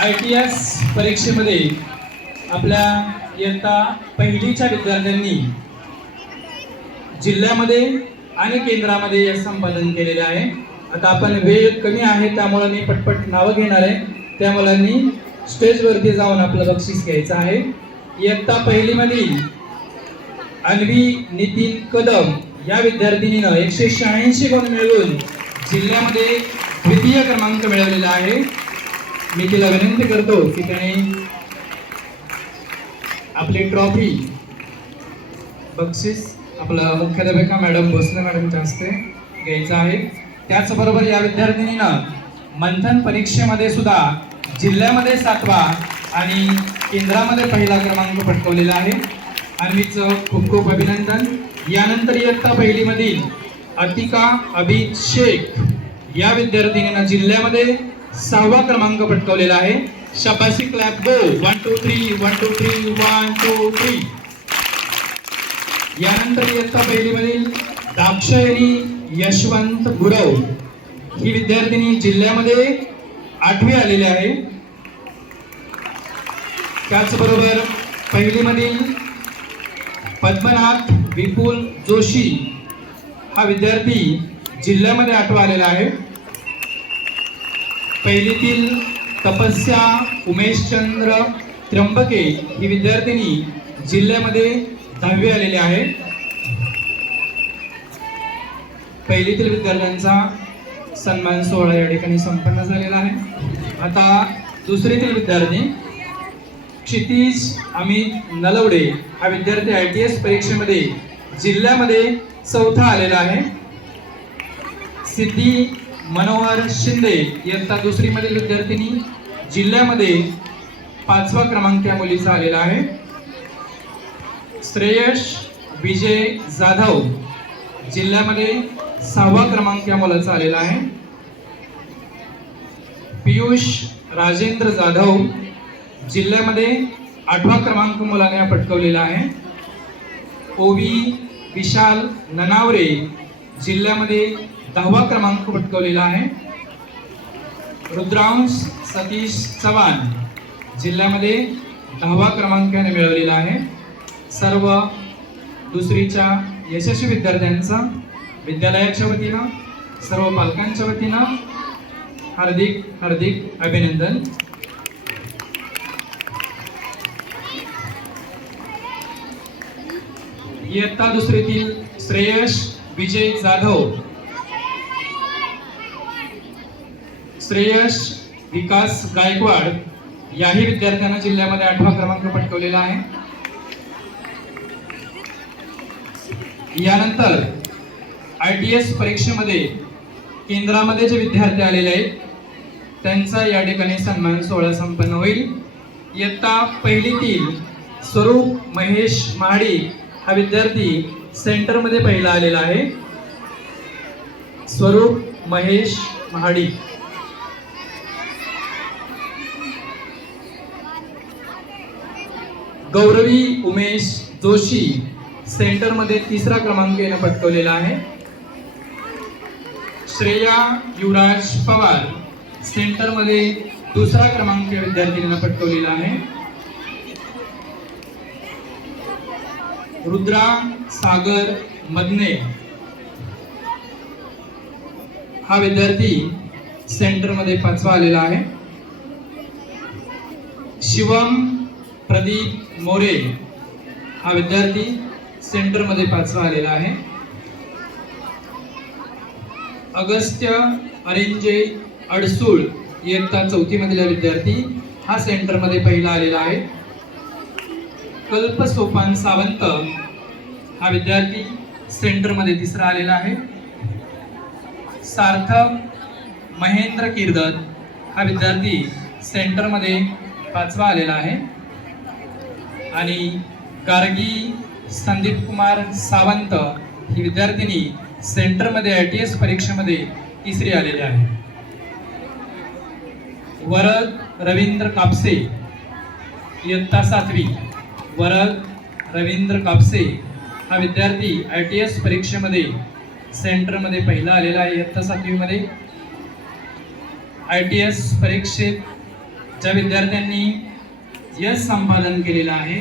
I T S परीक्षेमध्ये आपल्या इयत्ता पहिलीच्या विद्यार्थ्यांनी जिल्ह्यामध्ये आणि केंद्रामध्ये यश संपादन केलेले आहे. आता आपण वेळ कमी आहे त्यामुळे मी पटपट नावं घेणार आहे. त्या मुलांनी स्टेजवरती जाऊन आपलं बक्षीस घ्यायचं आहे. इयत्ता पहिलीमधील अन्वी नितीन कदम या विद्यार्थिनीनं एकशे शहाऐंशी गुण मिळवून जिल्ह्यामध्ये द्वितीय क्रमांक मिळवलेला आहे. मी तिला विनंती करतो की त्याने आपली ट्रॉफी बक्षीस आपला मुख्याध्यापिका मॅडम भोसले मॅडमच्या हस्ते घ्यायचं आहे. त्याचबरोबर या विद्यार्थिनीनं मंथन परीक्षेमध्ये सुद्धा जिल्ह्यामध्ये सातवा आणि केंद्रामध्ये पहिला क्रमांक पटकवलेला आहे. अन्वीचं खूप खूप अभिनंदन. यानंतर इयत्ता पहिलीमधील अतिका अभित शेख या विद्यार्थिनीनं जिल्ह्यामध्ये सहावा क्रमांक पटकवलेला आहे. शाबासी clap go one two three one two three one two three यानंतर इयत्ता पहिलीमधील दाक्षायणी यशवंत गुरव ही विद्यार्थिनी जिल्ह्यामध्ये आठवी आलेली आहे. त्याचबरोबर पहिलीमधील पद्मनाथ विपुल जोशी हा विद्यार्थी जिल्ह्यामध्ये आठवा आलेला आहे. पहिलीतील तपस्या उमेशचंद्र त्र्यंबके ही विद्यार्थिनी जिल्ह्यामध्ये दहावी आलेली आहे पहिलीतील विद्यार्थ्यांचा सन्मान सोहळा या ठिकाणी संपन्न झालेला आहे. आता दुसरीतील विद्यार्थी क्षितिज अमित नलवडे हा विद्यार्थी आय टी एस परीक्षेमध्ये जिल्ह्यामध्ये चौथा आलेला आहे. सिद्धी मनोहर शिंदे इयत्ता दुसरी मधील विद्यार्थिनी जिल्ह्यामध्ये पाचवा क्रमांक या मुलीचा आलेला आहे. श्रेयश विजय जाधव जिल्ह्यामध्ये सहावा क्रमांक या मुलाचा आलेला आहे. पियुष राजेंद्र जाधव जिल्ह्यामध्ये आठवा क्रमांक मुलाने पटकवलेला आहे. ओवी विशाल ननावरे जिल्ह्यामध्ये दहावा क्रमांक पटकवलेला आहे. रुद्रांश सतीश चव्हाण जिल्ह्यामध्ये दहावा क्रमांकाने मिळवलेला आहे. सर्व दुसरीच्या यशस्वी विद्यार्थ्यांचा विद्यालयाच्या वतीनं सर्व पालकांच्या वतीनं हार्दिक हार्दिक अभिनंदन. इयत्ता दुसरीतील श्रेयश विजय जाधव श्रेयश विकास गायकवाड याही विद्यार्थ्यांना जिल्ह्यामध्ये आठवा क्रमांक पटकवलेला आहे. यानंतर आय टी एस परीक्षेमध्ये केंद्रामध्ये जे विद्यार्थी आलेले आहेत त्यांचा या ठिकाणी सन्मान सोहळा संपन्न होईल. इयत्ता पहिलीतील स्वरूप महेश महाडी हा विद्यार्थी सेंटरमध्ये पहिला आलेला आहे. स्वरूप महेश महाडी. गौरवी उमेश जोशी सेंटरमध्ये तिसरा क्रमांक येणं पटकवलेला आहे. श्रेया युवराज पवार सेंटरमध्ये दुसरा क्रमांक या विद्यार्थिनीनं पटकवलेला आहे. रुद्रा सागर मदने. हा विद्यार्थी सेंटरमध्ये पाचवा आलेला आहे. शिवम प्रदीप मोरे हा विद्यार्थी सेंटरमध्ये पाचवा आलेला आहे. अगस्त्य अरिंजे अडसूळ इयत्ता चौथी मधील विद्यार्थी हा सेंटरमध्ये पहिला आलेला आहे. कल्प सोपान सावंत हा विद्यार्थी सेंटरमध्ये तिसरा आलेला आहे. सार्थक महेंद्र किर्दत हा विद्यार्थी सेंटरमध्ये पाचवा आलेला आहे. आणि गार्गी संदीप कुमार सावंत ही विद्यार्थिनी सेंटरमध्ये आय टी एस परीक्षेमध्ये तिसरी आलेली आहे. वरद रवींद्र कापसे इयत्ता सातवी. वरद रवींद्र कापसे हा विद्यार्थी आय टी एस परीक्षेमध्ये सेंटरमध्ये पहिला आलेला आहे इयत्ता सातवीमध्ये. आय टी एस परीक्षेत ज्या विद्यार्थ्यांनी यश संपादन केलेलं आहे.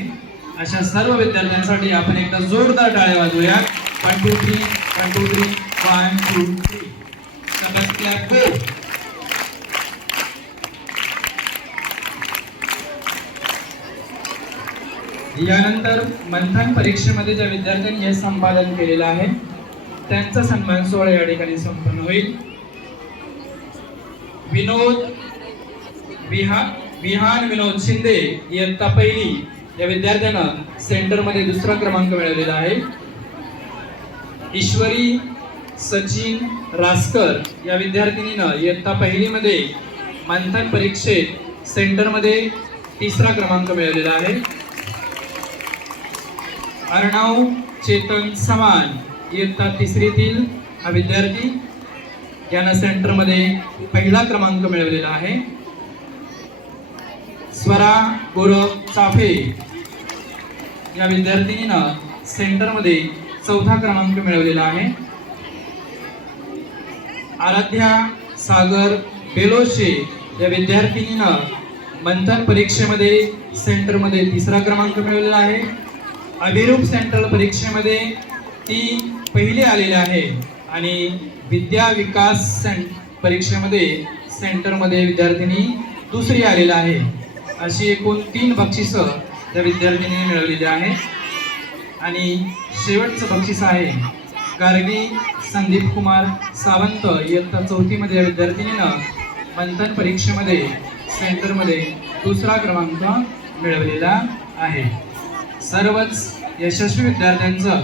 अशा सर्व विद्यार्थ्यांसाठी आपण एकदा जोरदार टाळे वाजवूया. One two three one two three one two three clap go यानंतर मंथन परीक्षेमध्ये ज्या विद्यार्थ्यांनी यश संपादन केलेलं आहे त्यांचा सन्मान सोहळा या ठिकाणी संपन्न होईल. विनोद विहा विहान विनोद शिंदे इयत्ता पहिली या विद्यार्थ्यानं सेंटरमध्ये दुसरा क्रमांक मिळवलेला आहे. ईश्वरी सचिन रासकर या विद्यार्थिनीनं इयत्ता पहिलीमध्ये मंथन परीक्षेत सेंटरमध्ये तिसरा क्रमांक मिळवलेला आहे. अर्णव चेतन समान इयत्ता तिसरीतील हा विद्यार्थी यानं सेंटरमध्ये पहिला क्रमांक मिळवलेला आहे. स्वरा गौरव चाफे. या विद्यार्थिनीनं सेंटरमध्ये चौथा क्रमांक मिळवलेला आहे. आराध्या सागर बेलोशे या विद्यार्थिनीनं मंथन परीक्षेमध्ये सेंटरमध्ये तिसरा क्रमांक मिळवलेला आहे. अभिरूप सेंट्रल परीक्षेमध्ये ती पहिली आलेली आहे आणि विद्या विकास सें परीक्षेमध्ये सेंटरमध्ये विद्यार्थिनी दुसरी आलेला आहे. अशी एकूण तीन बक्षिसं त्या विद्यार्थिनीने मिळवलेली आहे आणि शेवटचं बक्षीस आहे गार्गी संदीप कुमार सावंत इयत्ता चौथीमध्ये या विद्यार्थिनीनं मंथन परीक्षेमध्ये सेंटरमध्ये दुसरा क्रमांक मिळवलेला आहे. सर्वच यशस्वी विद्यार्थ्यांचं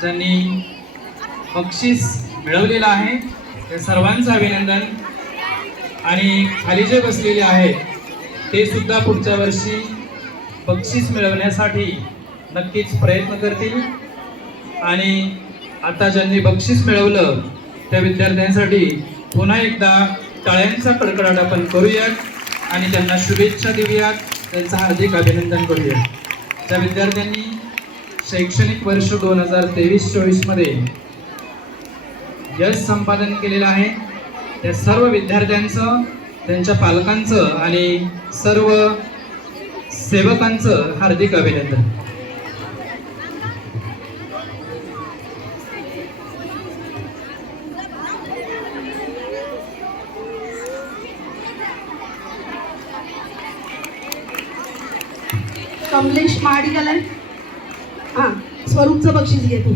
ज्यांनी बक्षीस मिळवलेलं आहे त्या सर्वांचं अभिनंदन. आणि खाली जे बसलेले आहेत ते सुद्धा पुढच्या वर्षी बक्षीस मिळवण्यासाठी नक्कीच प्रयत्न करतील. आणि आता ज्यांनी बक्षीस मिळवलं त्या विद्यार्थ्यांसाठी पुन्हा एकदा टाळ्यांचा कडकडाट आपण करूयात आणि त्यांना शुभेच्छा देऊयात. त्यांचं हार्दिक अभिनंदन करूया त्या विद्यार्थ्यांनी शैक्षणिक वर्ष दोन हजार तेवीस चोवीसमध्ये यश संपादन केलेलं आहे. त्या सर्व विद्यार्थ्यांचं त्यांच्या पालकांचं आणि सर्व सेवकांचं हार्दिक अभिनंदन. कमलेश महाडिकलन हा स्वरूपचं बक्षीस घेतो